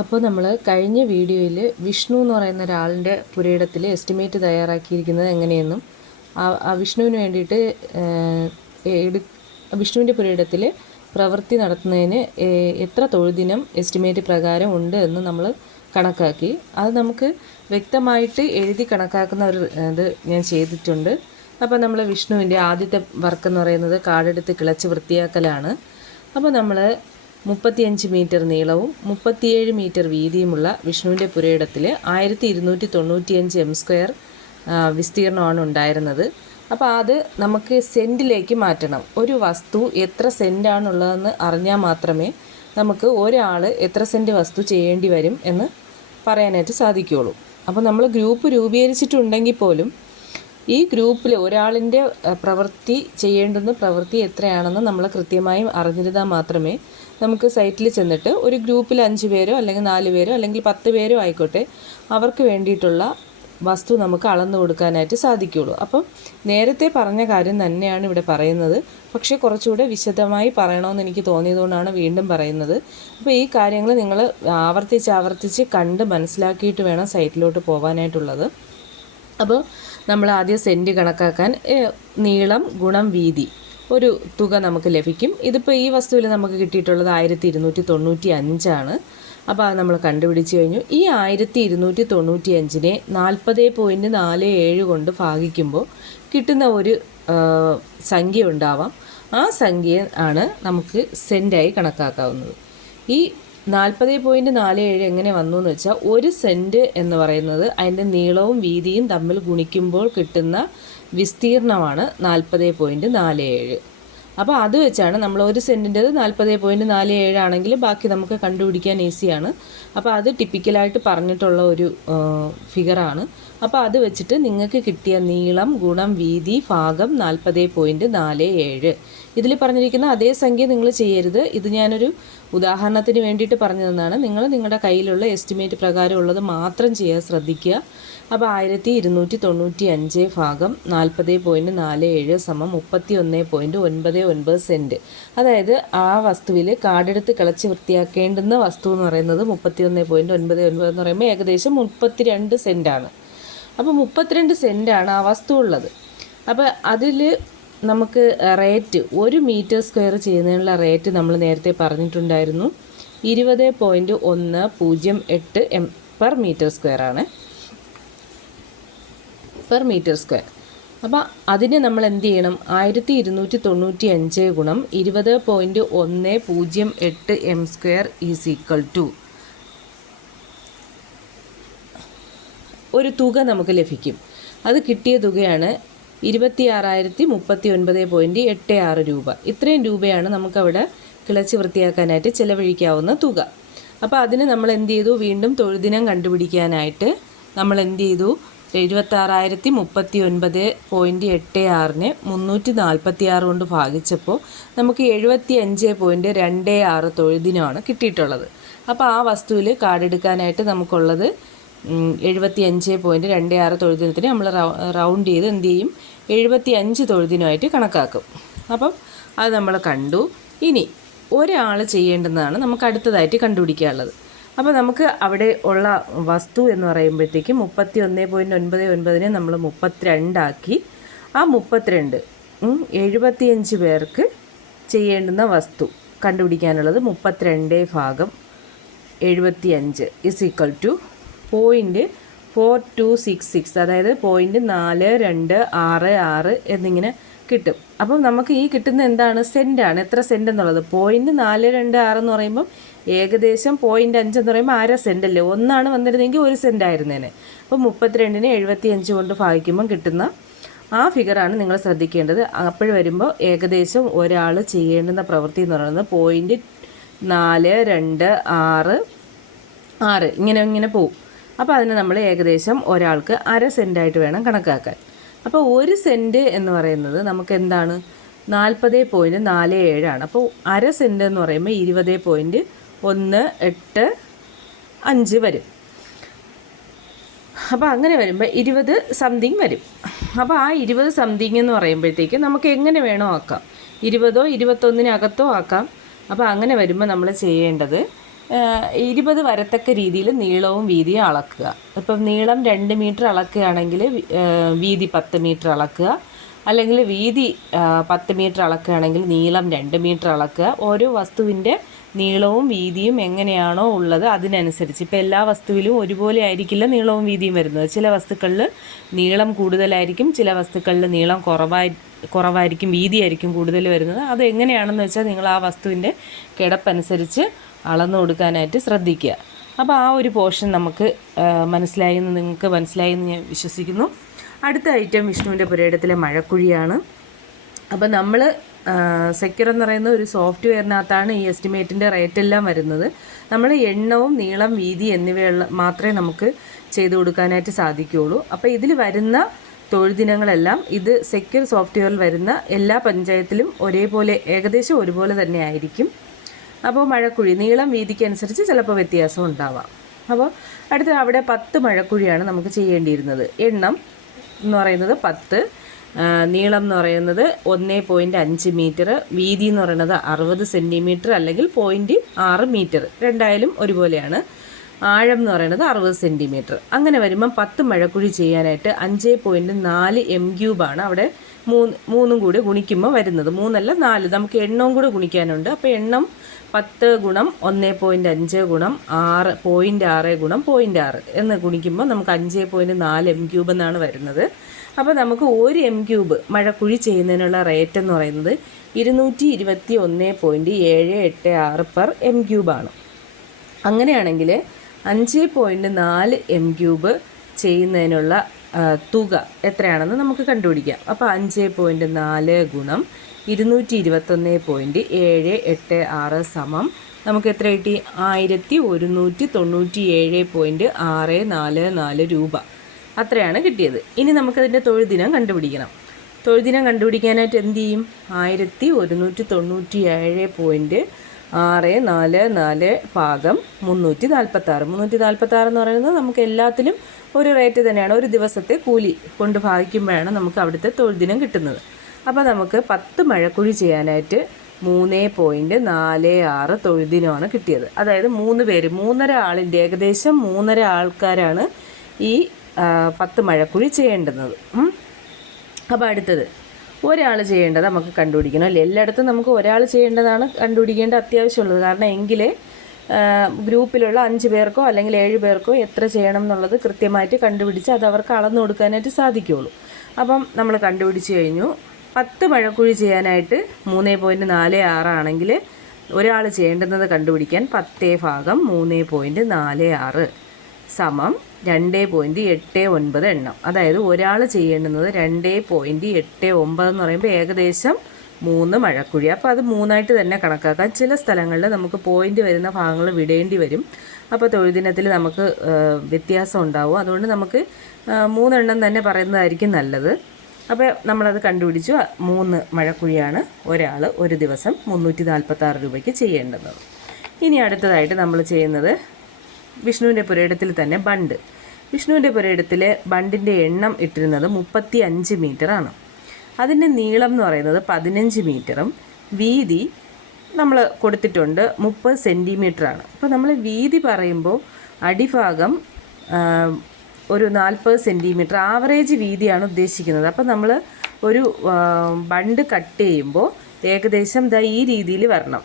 അപ്പോൾ നമ്മൾ കഴിഞ്ഞ വീഡിയോയിൽ വിഷ്ണു എന്ന് പറയുന്ന ഒരാളുടെ പുരയിടത്തിൽ എസ്റ്റിമേറ്റ് തയ്യാറാക്കിയിരിക്കുന്നത് എങ്ങനെയെന്നും വിഷ്ണുവിന് വേണ്ടിയിട്ട് വിഷ്ണുവിൻ്റെ പുരയിടത്തിൽ പ്രവൃത്തി നടത്തുന്നതിന് എത്ര തൊഴുദിനം എസ്റ്റിമേറ്റ് പ്രകാരം ഉണ്ട് എന്ന് നമ്മൾ കണക്കാക്കി. അത് നമുക്ക് വ്യക്തമായിട്ട് എഴുതി കണക്കാക്കുന്ന ഒരു ഇത് ഞാൻ ചെയ്തിട്ടുണ്ട്. അപ്പോൾ നമ്മൾ വിഷ്ണുവിൻ്റെ ആദ്യത്തെ വർക്ക് എന്ന് പറയുന്നത് കാടെടുത്ത് കിളച്ച് വൃത്തിയാക്കലാണ്. അപ്പോൾ നമ്മൾ 35 മീറ്റർ നീളവും 37 മീറ്റർ വീതിയുമുള്ള വിഷ്ണുവിൻ്റെ പുരയിടത്തിൽ 1295 m² വിസ്തീർണമാണ് ഉണ്ടായിരുന്നത്. അപ്പോൾ അത് നമുക്ക് സെൻറ്റിലേക്ക് മാറ്റണം. ഒരു വസ്തു എത്ര സെൻറ്റാണുള്ളതെന്ന് അറിഞ്ഞാൽ മാത്രമേ നമുക്ക് ഒരാൾ എത്ര സെൻറ്റ് വസ്തു ചെയ്യേണ്ടി വരും എന്ന് പറയാനായിട്ട് സാധിക്കുകയുള്ളൂ. അപ്പോൾ നമ്മൾ ഗ്രൂപ്പ് രൂപീകരിച്ചിട്ടുണ്ടെങ്കിൽ പോലും ഈ ഗ്രൂപ്പിൽ ഒരാളിൻ്റെ ചെയ്യേണ്ടുന്ന പ്രവൃത്തി എത്രയാണെന്ന് നമ്മൾ കൃത്യമായും അറിഞ്ഞിരുന്നാൽ മാത്രമേ നമുക്ക് സൈറ്റിൽ ചെന്നിട്ട് ഒരു ഗ്രൂപ്പിൽ 5 പേരോ അല്ലെങ്കിൽ 4 പേരോ അല്ലെങ്കിൽ 10 പേരോ ആയിക്കോട്ടെ അവർക്ക് വേണ്ടിയിട്ടുള്ള വസ്തു നമുക്ക് അളന്നു കൊടുക്കാനായിട്ട് സാധിക്കുകയുള്ളൂ. അപ്പം നേരത്തെ പറഞ്ഞ കാര്യം തന്നെയാണ് ഇവിടെ പറയുന്നത്, പക്ഷേ കുറച്ചുകൂടെ വിശദമായി പറയണമെന്ന് എനിക്ക് തോന്നിയതുകൊണ്ടാണ് വീണ്ടും പറയുന്നത്. അപ്പോൾ ഈ കാര്യങ്ങൾ നിങ്ങൾ ആവർത്തിച്ച് കണ്ട് മനസ്സിലാക്കിയിട്ട് വേണം സൈറ്റിലോട്ട് പോകാനായിട്ടുള്ളത്. അപ്പോൾ നമ്മൾ ആദ്യം സെൻറ്റ് കണക്കാക്കാൻ നീളം ഗുണം വീതി ഒരു തുക നമുക്ക് ലഭിക്കും. ഇതിപ്പോൾ ഈ വസ്തുവിൽ നമുക്ക് കിട്ടിയിട്ടുള്ളത് 1295 അപ്പോൾ അത് നമ്മൾ കണ്ടുപിടിച്ച് കഴിഞ്ഞു. ഈ 1295നെ 40.47 കൊണ്ട് ഭാഗിക്കുമ്പോൾ കിട്ടുന്ന ഒരു സംഖ്യ ഉണ്ടാവാം. ആ സംഖ്യ ആണ് നമുക്ക് സെൻറ്റായി കണക്കാക്കാവുന്നത്. ഈ 40.47 എങ്ങനെ വന്നു എന്ന് വെച്ചാൽ, ഒരു സെൻറ്റ് എന്ന് പറയുന്നത് അതിൻ്റെ നീളവും വീതിയും തമ്മിൽ ഗുണിക്കുമ്പോൾ കിട്ടുന്ന വിസ്തീർണമാണ് 40.47. അപ്പോൾ അത് വെച്ചാണ് നമ്മൾ ഒരു സെൻറ്റിൻ്റെത് 40.47 ആണെങ്കിൽ ബാക്കി നമുക്ക് കണ്ടുപിടിക്കാൻ ഈസിയാണ്. അപ്പോൾ അത് ടിപ്പിക്കലായിട്ട് പറഞ്ഞിട്ടുള്ള ഒരു ഫിഗറാണ്. അപ്പോൾ അത് വെച്ചിട്ട് നിങ്ങൾക്ക് കിട്ടിയ നീളം ഗുണം വീതി ഭാഗം 40.47. ഇതിൽ പറഞ്ഞിരിക്കുന്ന അതേ സംഖ്യ നിങ്ങൾ ചെയ്യരുത്. ഇത് ഞാനൊരു ഉദാഹരണത്തിന് വേണ്ടിയിട്ട് പറഞ്ഞു തന്നതാണ്. നിങ്ങൾ നിങ്ങളുടെ കയ്യിലുള്ള എസ്റ്റിമേറ്റ് പ്രകാരം ഉള്ളത് മാത്രം ചെയ്യാൻ ശ്രദ്ധിക്കുക. അപ്പോൾ 1295 ഭാഗം 40.47 സമം 31.99 സെൻറ്റ്. അതായത് ആ വസ്തുവിൽ കാടെടുത്ത് കിളച്ച് വൃത്തിയാക്കേണ്ടുന്ന വസ്തു എന്ന് പറയുന്നത് 31.99 എന്ന് പറയുമ്പോൾ ഏകദേശം 32 സെൻറ്റാണ്. അപ്പോൾ 32 സെൻറ്റാണ് ആ വസ്തു ഉള്ളത്. അപ്പോൾ അതിൽ നമുക്ക് റേറ്റ് 1 മീറ്റർ സ്ക്വയർ ചെയ്യുന്നതിനുള്ള റേറ്റ് നമ്മൾ നേരത്തെ പറഞ്ഞിട്ടുണ്ടായിരുന്നു. 20.108 പെർ മീറ്റർ സ്ക്വയർ ആണ്, പെർ മീറ്റർ സ്ക്വയർ. അപ്പോൾ അതിനെ നമ്മൾ എന്ത് ചെയ്യണം? 1295 ഗുണം 20.108 m² ഈസ് ഈക്വൽ ടു ഒരു തുക നമുക്ക് ലഭിക്കും. അത് കിട്ടിയ തുകയാണ് 26,039.86 രൂപ. ഇത്രയും രൂപയാണ് നമുക്കവിടെ കിളച്ച് വൃത്തിയാക്കാനായിട്ട് ചിലവഴിക്കാവുന്ന തുക. അപ്പോൾ അതിന് നമ്മൾ എന്ത് ചെയ്തു? വീണ്ടും തൊഴുദിനം കണ്ടുപിടിക്കാനായിട്ട് നമ്മൾ എന്ത് ചെയ്തു? 76,039.86നെ 346 കൊണ്ട് ഭാഗിച്ചപ്പോൾ നമുക്ക് 75.26 തൊഴുദിനമാണ് കിട്ടിയിട്ടുള്ളത്. അപ്പോൾ ആ വസ്തുവിൽ കാർഡെടുക്കാനായിട്ട് നമുക്കുള്ളത് 75.26 തൊഴുദിനത്തിന് നമ്മൾ റൗണ്ട് ചെയ്ത് എന്ത് ചെയ്യും? 75 തൊഴുദിനമായിട്ട് കണക്കാക്കും. അപ്പം അത് നമ്മൾ കണ്ടു. ഇനി ഒരാൾ ചെയ്യേണ്ടതാണ് നമുക്ക് അടുത്തതായിട്ട് കണ്ടുപിടിക്കാനുള്ളത്. അപ്പോൾ നമുക്ക് അവിടെ ഉള്ള വസ്തു എന്ന് പറയുമ്പോഴത്തേക്കും 31.99നെ നമ്മൾ 32 ആക്കി. ആ 32 75 പേർക്ക് ചെയ്യേണ്ടുന്ന വസ്തു കണ്ടുപിടിക്കാനുള്ളത് 32 ഭാഗം 75 ഇസ് ഈക്വൽ ടു 0.4266, അതായത് 0.4266 എന്നിങ്ങനെ കിട്ടും. അപ്പം നമുക്ക് ഈ കിട്ടുന്ന എന്താണ്? സെൻറ്റാണ്. എത്ര സെൻറ്റ് എന്നുള്ളത് 0.426 എന്ന് പറയുമ്പം ഏകദേശം 0.5 എന്ന് പറയുമ്പോൾ 1/2 സെൻറ്റ് അല്ലേ? ഒന്നാണ് വന്നിരുന്നെങ്കിൽ 1 സെൻറ്റ് ആയിരുന്നേനെ. അപ്പോൾ 32നെ 75 കൊണ്ട് ഭാഗിക്കുമ്പം കിട്ടുന്ന ആ ഫിഗറാണ് നിങ്ങൾ ശ്രദ്ധിക്കേണ്ടത്. അപ്പോൾ വരുമ്പോൾ ഏകദേശം ഒരാൾ ചെയ്യേണ്ടുന്ന പ്രവൃത്തി എന്ന് പറയുന്നത് 0.4266 ഇങ്ങനെ പോകും. അപ്പോൾ അതിന് നമ്മൾ ഏകദേശം ഒരാൾക്ക് 1/2 സെൻറ്റായിട്ട് വേണം കണക്കാക്കാൻ. അപ്പോൾ 1 സെൻറ്റ് എന്ന് പറയുന്നത് നമുക്ക് എന്താണ്? 40.47 ആണ്. അപ്പോൾ 1/2 സെൻറ്റ് എന്ന് പറയുമ്പോൾ 20.185 വരും. അപ്പോൾ അങ്ങനെ വരുമ്പോൾ 20 സംതിങ് വരും. അപ്പോൾ ആ 20 സംതിങ് എന്ന് പറയുമ്പോഴത്തേക്ക് നമുക്ക് എങ്ങനെ വേണോ ആക്കാം. 20 21 ആക്കാം. അപ്പോൾ അങ്ങനെ വരുമ്പോൾ നമ്മൾ ചെയ്യേണ്ടത് 20 വരത്തക്ക രീതിയിൽ നീളവും വീതിയും അളക്കുക. ഇപ്പം നീളം 2 മീറ്റർ അളക്കുകയാണെങ്കിൽ വീതി 10 മീറ്റർ അളക്കുക, അല്ലെങ്കിൽ വീതി 10 മീറ്റർ അളക്കുകയാണെങ്കിൽ നീളം 2 മീറ്റർ അളക്കുക. ഓരോ വസ്തുവിൻ്റെ നീളവും വീതിയും എങ്ങനെയാണോ ഉള്ളത് അതിനനുസരിച്ച്. ഇപ്പോൾ എല്ലാ വസ്തുവിലും ഒരുപോലെ ആയിരിക്കില്ല നീളവും വീതിയും വരുന്നത്. ചില വസ്തുക്കളിൽ നീളം കൂടുതലായിരിക്കും, ചില വസ്തുക്കളിൽ നീളം കുറവായിരിക്കും, വീതിയായിരിക്കും കൂടുതൽ വരുന്നത്. അത് എങ്ങനെയാണെന്ന് വെച്ചാൽ നിങ്ങൾ ആ വസ്തുവിൻ്റെ കിടപ്പനുസരിച്ച് അളന്നു കൊടുക്കാനായിട്ട് ശ്രദ്ധിക്കുക. അപ്പോൾ ആ ഒരു പോർഷൻ നമുക്ക് നിങ്ങൾക്ക് മനസ്സിലായി എന്ന് ഞാൻ വിശ്വസിക്കുന്നു. അടുത്ത ഐറ്റം വിഷ്ണുവിൻ്റെ പുരയിടത്തിലെ മഴക്കുഴിയാണ്. അപ്പോൾ നമ്മൾ സെക്യൂർ എന്ന് പറയുന്ന ഒരു സോഫ്റ്റ്വെയറിനകത്താണ് ഈ എസ്റ്റിമേറ്റിൻ്റെ റേറ്റെല്ലാം വരുന്നത്. നമ്മൾ എണ്ണവും നീളം വീതി എന്നിവയുള്ള മാത്രമേ നമുക്ക് ചെയ്തു കൊടുക്കാനായിട്ട് സാധിക്കുകയുള്ളൂ. അപ്പോൾ ഇതിൽ വരുന്ന തൊഴിൽദിനങ്ങളെല്ലാം ഇത് സെക്യൂർ സോഫ്റ്റ്വെയറിൽ വരുന്ന എല്ലാ പഞ്ചായത്തിലും ഒരേപോലെ ഏകദേശം ഒരുപോലെ തന്നെ ആയിരിക്കും. അപ്പോൾ മഴക്കുഴി നീളം വീതിക്ക് അനുസരിച്ച് ചിലപ്പോൾ വ്യത്യാസം ഉണ്ടാവാം. അപ്പോൾ അടുത്ത അവിടെ 10 മഴക്കുഴിയാണ് നമുക്ക് ചെയ്യേണ്ടിയിരുന്നത്. എണ്ണം എന്ന് പറയുന്നത് 10, നീളം എന്ന് പറയുന്നത് 1.5 മീറ്റർ, വീതി എന്ന് പറയുന്നത് 60 സെൻറ്റിമീറ്റർ അല്ലെങ്കിൽ 0.6 മീറ്റർ, രണ്ടായാലും ഒരുപോലെയാണ്. ആഴം എന്ന് പറയുന്നത് 60 സെൻറ്റിമീറ്റർ. അങ്ങനെ വരുമ്പം 10 മഴക്കുഴി ചെയ്യാനായിട്ട് 5.4 m³ അവിടെ മൂന്നും കൂടി ഗുണിക്കുമ്പോൾ വരുന്നത്. 3 അല്ല 4, നമുക്ക് എണ്ണവും കൂടെ ഗുണിക്കാനുണ്ട്. അപ്പോൾ എണ്ണം 10 ഗുണം 1.5 ഗുണം 0.6 ഗുണം 0.6 എന്ന് ഗുണിക്കുമ്പോൾ നമുക്ക് 5.4 m³ എന്നാണ് വരുന്നത്. അപ്പോൾ നമുക്ക് 1 m³ മഴക്കുഴി ചെയ്യുന്നതിനുള്ള റേറ്റ് എന്ന് പറയുന്നത് 221.786 പെർ m³ ആണ്. അങ്ങനെയാണെങ്കിൽ 5.4 m³ ചെയ്യുന്നതിനുള്ള തുക എത്രയാണെന്ന് നമുക്ക് കണ്ടുപിടിക്കാം. അപ്പോൾ 5.4 ഗുണം 221.786 സമം നമുക്ക് എത്ര കിട്ടി? 1197.644 രൂപ. അത്രയാണ് കിട്ടിയത്. ഇനി നമുക്കതിൻ്റെ തൊഴിൽദിനം കണ്ടുപിടിക്കണം. തൊഴിൽദിനം കണ്ടുപിടിക്കാനായിട്ട് എന്ത് ചെയ്യും? 1197.644 ഭാഗം 346. 346 എന്ന് പറയുന്നത് നമുക്ക് എല്ലാത്തിലും ഒരു റേറ്റ് തന്നെയാണ്. ഒരു ദിവസത്തെ കൂലി കൊണ്ട് ഭാഗിക്കുമ്പോഴാണ് നമുക്ക് അവിടുത്തെ തൊഴിൽദിനം കിട്ടുന്നത്. അപ്പോൾ നമുക്ക് 10 മഴക്കുഴി ചെയ്യാനായിട്ട് 3.46 തൊഴിൽദിനമാണ് കിട്ടിയത്. അതായത് 3 പേര്, 3.5 ആളിൻ്റെ ഏകദേശം 3.5 ആൾക്കാരാണ് ഈ 10 മഴക്കുഴി ചെയ്യേണ്ടുന്നത്. അപ്പോൾ അടുത്തത് ഒരാൾ ചെയ്യേണ്ടത് നമുക്ക് കണ്ടുപിടിക്കണം അല്ലേ? എല്ലായിടത്തും നമുക്ക് ഒരാൾ ചെയ്യേണ്ടതാണ് കണ്ടുപിടിക്കേണ്ട അത്യാവശ്യമുള്ളത്. കാരണം എങ്കിലേ ഗ്രൂപ്പിലുള്ള 5 പേർക്കോ അല്ലെങ്കിൽ 7 പേർക്കോ എത്ര ചെയ്യണം എന്നുള്ളത് കൃത്യമായിട്ട് കണ്ടുപിടിച്ച് അത് അവർക്ക് അളന്നു കൊടുക്കാനായിട്ട് സാധിക്കുകയുള്ളൂ. അപ്പം നമ്മൾ കണ്ടുപിടിച്ച് കഴിഞ്ഞു. 10 മഴക്കുഴി ചെയ്യാനായിട്ട് 3.46 ആണെങ്കിൽ ഒരാൾ ചെയ്യേണ്ടുന്നത് കണ്ടുപിടിക്കാൻ 10 ഭാഗം 3.46 സമം 2.89 എണ്ണം. അതായത് ഒരാൾ ചെയ്യേണ്ടുന്നത് 2.89 എന്ന് പറയുമ്പോൾ ഏകദേശം 3 മഴക്കുഴി. അപ്പോൾ അത് 3ആയിട്ട് തന്നെ കണക്കാക്കാം. ചില സ്ഥലങ്ങളിൽ നമുക്ക് പോയിൻ്റ് വരുന്ന ഭാഗങ്ങൾ വിടേണ്ടി വരും. അപ്പോൾ തൊഴിൽദിനത്തിൽ നമുക്ക് വ്യത്യാസം ഉണ്ടാവും. അതുകൊണ്ട് നമുക്ക് 3 എണ്ണം തന്നെ പറയുന്നതായിരിക്കും നല്ലത്. അപ്പോൾ നമ്മളത് കണ്ടുപിടിച്ചു. 3 മഴക്കുഴിയാണ് ഒരാൾ ഒരു ദിവസം 346 രൂപയ്ക്ക് ചെയ്യേണ്ടത്. ഇനി അടുത്തതായിട്ട് നമ്മൾ ചെയ്യുന്നത് വിഷ്ണുവിൻ്റെ പുരയിടത്തിൽ തന്നെ ബണ്ട്. വിഷ്ണുവിൻ്റെ പുരയിടത്തിൽ ബണ്ടിൻ്റെ എണ്ണം ഇട്ടിരുന്നത് 35 മീറ്ററാണ്. അതിൻ്റെ നീളം എന്ന് പറയുന്നത് 15 മീറ്ററും വീതി നമ്മൾ കൊടുത്തിട്ടുണ്ട് 30 സെൻറ്റിമീറ്ററാണ്. അപ്പോൾ നമ്മൾ വീതി പറയുമ്പോൾ അടിഭാഗം ഒരു 40 സെൻറ്റിമീറ്റർ ആവറേജ് വീതിയാണ് ഉദ്ദേശിക്കുന്നത്. അപ്പോൾ നമ്മൾ ഒരു ബണ്ട് കട്ട് ചെയ്യുമ്പോൾ ഏകദേശം ഈ രീതിയിൽ വരണം.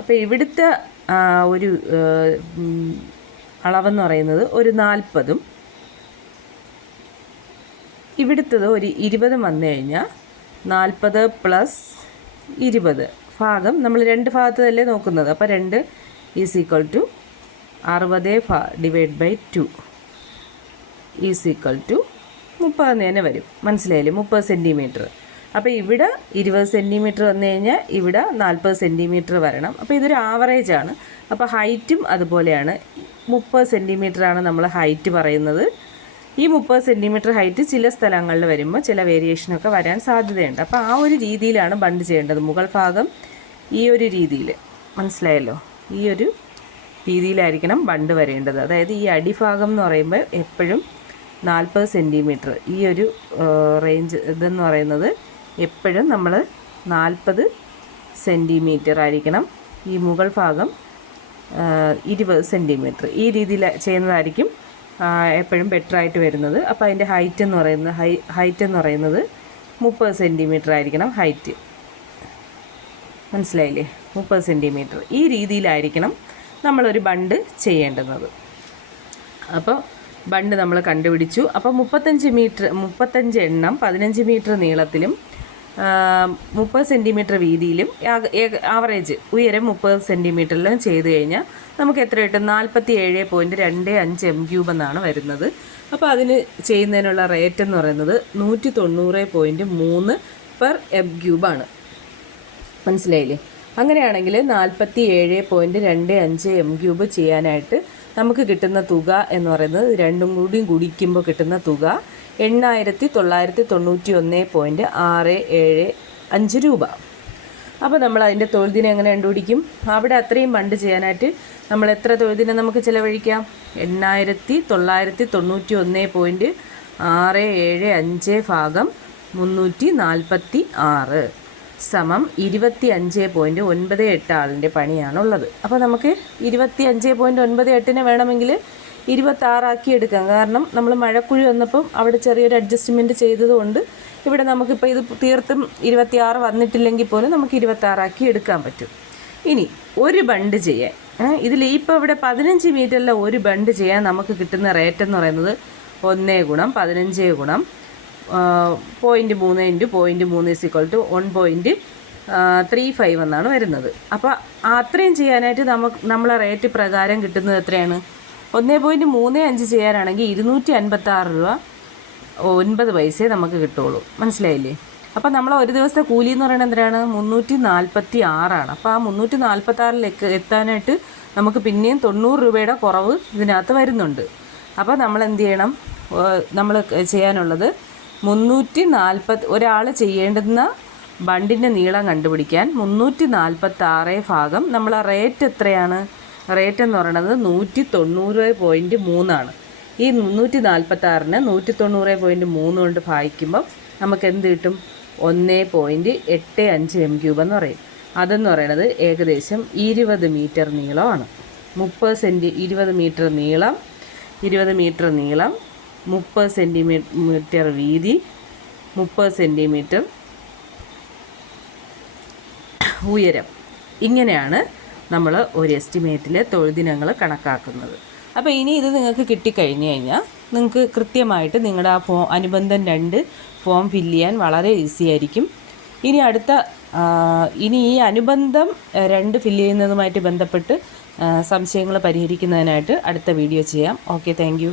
അപ്പോൾ ഇവിടുത്തെ ഒരു അളവെന്ന് പറയുന്നത് ഒരു 40ഉം ഇവിടുത്തത് ഒരു 20 വന്നു കഴിഞ്ഞാൽ 40 പ്ലസ് 20 ഭാഗം നമ്മൾ 2 ഭാഗത്തല്ലേ നോക്കുന്നത്. അപ്പോൾ 2 is equal to 60 divide by 2 is equal to 30 തന്നെ വരും. മനസ്സിലായില്ലേ? 30 സെൻറ്റിമീറ്റർ. അപ്പോൾ ഇവിടെ 20 സെൻറ്റിമീറ്റർ വന്നു കഴിഞ്ഞാൽ ഇവിടെ 40 സെൻറ്റിമീറ്റർ വരണം. അപ്പോൾ ഇതൊരു ആവറേജാണ്. അപ്പോൾ ഹൈറ്റും അതുപോലെയാണ്. 30 സെൻറ്റിമീറ്ററാണ് നമ്മൾ ഹൈറ്റ് പറയുന്നത്. ഈ 30 സെൻറ്റിമീറ്റർ ഹൈറ്റ് ചില സ്ഥലങ്ങളിൽ വരുമ്പോൾ ചില വേരിയേഷനൊക്കെ വരാൻ സാധ്യതയുണ്ട്. അപ്പോൾ ആ ഒരു രീതിയിലാണ് ബണ്ട് ചെയ്യേണ്ടത്. മുകൾ ഭാഗം ഈ ഒരു രീതിയിൽ, മനസ്സിലായല്ലോ? ഈ ഒരു രീതിയിലായിരിക്കണം ബണ്ട് വരേണ്ടത്. അതായത് ഈ അടിഭാഗം എന്ന് പറയുമ്പോൾ എപ്പോഴും 40 സെൻറ്റിമീറ്റർ. ഈ ഒരു റേഞ്ച് ഇതെന്ന് പറയുന്നത് എപ്പോഴും നമ്മൾ 40 സെൻറ്റിമീറ്റർ ആയിരിക്കണം. ഈ മുകൾ ഭാഗം 20 സെൻറ്റിമീറ്റർ. ഈ രീതിയിൽ ചെയ്യുന്നതായിരിക്കും എപ്പോഴും ബെറ്ററായിട്ട് വരുന്നത്. അപ്പോൾ അതിൻ്റെ ഹൈറ്റ് എന്ന് പറയുന്നത് 30 സെൻറ്റിമീറ്റർ ആയിരിക്കണം ഹൈറ്റ്. മനസ്സിലായില്ലേ? 30 സെൻറ്റിമീറ്റർ. ഈ രീതിയിലായിരിക്കണം നമ്മളൊരു ബണ്ട് ചെയ്യേണ്ടുന്നത്. അപ്പോൾ ബണ്ട് നമ്മൾ കണ്ടുപിടിച്ചു. അപ്പോൾ 35 എണ്ണം 15 മീറ്റർ നീളത്തിലും 30 സെൻറ്റിമീറ്റർ വീതിയിലും ആവറേജ് ഉയരം 30 സെൻറ്റിമീറ്ററിലും ചെയ്ത് കഴിഞ്ഞാൽ നമുക്ക് എത്ര കിട്ടും? 47.25 m³ എന്നാണ് വരുന്നത്. അപ്പോൾ അതിന് ചെയ്യുന്നതിനുള്ള റേറ്റ് എന്ന് പറയുന്നത് 190.3 per m³ ആണ്. മനസ്സിലായില്ലേ? അങ്ങനെയാണെങ്കിൽ 47.25 m³ ചെയ്യാനായിട്ട് നമുക്ക് കിട്ടുന്ന തുക എന്ന് പറയുന്നത് രണ്ടും കൂടിയും കുടിക്കുമ്പോൾ കിട്ടുന്ന തുക 8,991.675 രൂപ. അപ്പോൾ നമ്മൾ അതിൻ്റെ തൊഴിൽദിനം എങ്ങനെ കണ്ടുപിടിക്കും? അവിടെ അത്രയും ബണ്ട് ചെയ്യാനായിട്ട് നമ്മൾ എത്ര തൊഴിൽദിനം നമുക്ക് ചിലവഴിക്കാം? 8,991.675 ഭാഗം 346 സമം 25.98 ആളിൻ്റെ പണിയാണുള്ളത്. അപ്പോൾ നമുക്ക് 25.98 വേണമെങ്കിൽ 26 ആക്കി എടുക്കാം. കാരണം നമ്മൾ മഴക്കുഴി വന്നപ്പം അവിടെ ചെറിയൊരു അഡ്ജസ്റ്റ്മെൻറ്റ് ചെയ്തതുകൊണ്ട് ഇവിടെ നമുക്കിപ്പോൾ ഇത് തീർത്തും 26 വന്നിട്ടില്ലെങ്കിൽ പോലും നമുക്ക് 26 ആക്കി എടുക്കാൻ പറ്റും. ഇനി ഒരു ബണ്ട് ചെയ്യാൻ ഇതിൽ ഇപ്പോൾ ഇവിടെ 15 മീറ്ററിലെ ഒരു ബണ്ട് ചെയ്യാൻ നമുക്ക് കിട്ടുന്ന റേറ്റ് എന്ന് പറയുന്നത് 1 × 15 × 0.3 × 0.3 = 1.35 എന്നാണ് വരുന്നത്. അപ്പോൾ അത്രയും ചെയ്യാനായിട്ട് നമ്മളെ റേറ്റ് പ്രകാരം കിട്ടുന്നത് എത്രയാണ്? 1.35 ചെയ്യാനാണെങ്കിൽ 256 രൂപ 9 പൈസ നമുക്ക് കിട്ടുള്ളൂ. മനസ്സിലായില്ലേ? അപ്പോൾ നമ്മൾ ഒരു ദിവസത്തെ കൂലി എന്ന് പറയുന്നത് എത്രയാണ്? 346 അപ്പോൾ ആ 346 എത്താനായിട്ട് നമുക്ക് പിന്നെയും 90 രൂപയുടെ കുറവ് ഇതിനകത്ത് വരുന്നുണ്ട്. അപ്പോൾ നമ്മൾ എന്ത് ചെയ്യണം? നമ്മൾ ചെയ്യാനുള്ളത് 340 ഒരാൾ ചെയ്യേണ്ടുന്ന ബണ്ടിൻ്റെ നീളം കണ്ടുപിടിക്കാൻ 346 ഭാഗം നമ്മളെ റേറ്റ് എത്രയാണ്? റേറ്റ് എന്ന് പറയുന്നത് 190.3 ആണ്. ഈ 346നെ 190.3 കൊണ്ട് ഭാഗിക്കുമ്പം നമുക്ക് എന്ത് കിട്ടും? 1.85 m³ എന്ന് പറയും. അതെന്ന് പറയുന്നത് ഏകദേശം 20 മീറ്റർ നീളമാണ്. 20 മീറ്റർ നീളം 30 സെൻറ്റിമീറ്റർ വീതി 30 സെൻറ്റിമീറ്റർ ഉയരം. ഇങ്ങനെയാണ് നമ്മൾ ഒരു എസ്റ്റിമേറ്റിലെ തൊഴിൽദിനങ്ങൾ കണക്കാക്കുന്നത്. അപ്പോൾ ഇനി ഇത് നിങ്ങൾക്ക് കിട്ടിക്കഴിഞ്ഞ് കഴിഞ്ഞാൽ നിങ്ങൾക്ക് കൃത്യമായിട്ട് നിങ്ങളുടെ ആ അനുബന്ധം 2 ഫോം ഫില്ല് ചെയ്യാൻ വളരെ ഈസി ആയിരിക്കും. ഇനി ഈ അനുബന്ധം 2 ഫില്ല് ചെയ്യുന്നതുമായിട്ട് ബന്ധപ്പെട്ട് സംശയങ്ങൾ പരിഹരിക്കുന്നതിനായിട്ട് അടുത്ത വീഡിയോ ചെയ്യാം. Okay, thank you.